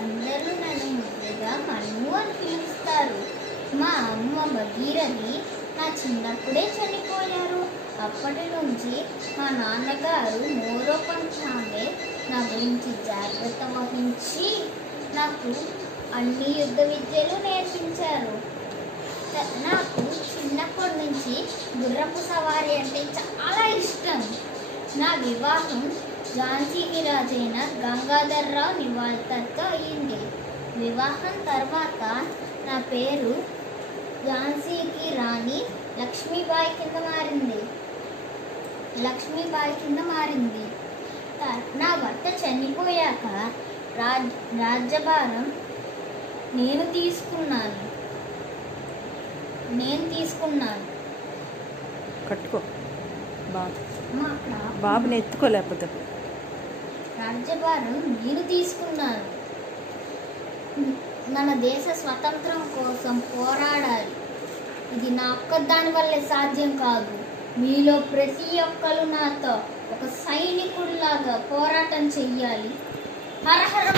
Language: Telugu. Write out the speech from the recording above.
అందరూ నన్ను ముద్దుగా మను అని పిలుస్తారు. మా అమ్మ భగీరథి నా చిన్నప్పుడే చనిపోయారు. అప్పటి నుంచి మా నాన్నగారు మోరోపంచామే నా గురించి జాగ్రత్త వహించి నాకు అన్ని యుద్ధ విద్యలు నేర్పించారు. నాకు చిన్నప్పటి నుంచి గుర్రపు సవారీ అంటే చాలా ఇష్టం. నా వివాహం ఝాన్సీకి రాజైన గంగాధర్రావు నివాల్కర్తో అయ్యింది. వివాహం తర్వాత నా పేరు ఝాన్సీకి రాణి లక్ష్మీబాయి కింద మారింది. నా భర్త చనిపోయాక రాజ్యభారం నేను తీసుకున్నాను. కట్టుకో బాబుని ఎత్తుకోలేకపోతే రాజ్యభారం నేను తీసుకున్నాను. మన దేశ స్వతంత్రం కోసం పోరాడాలి. ఇది నా ఒక్కదాని వల్లే సాధ్యం కాదు. మీలో ప్రతి ఒక్కరు నాతో ఒక సైనికుడిలాగా పోరాటం చెయ్యాలి. హర హర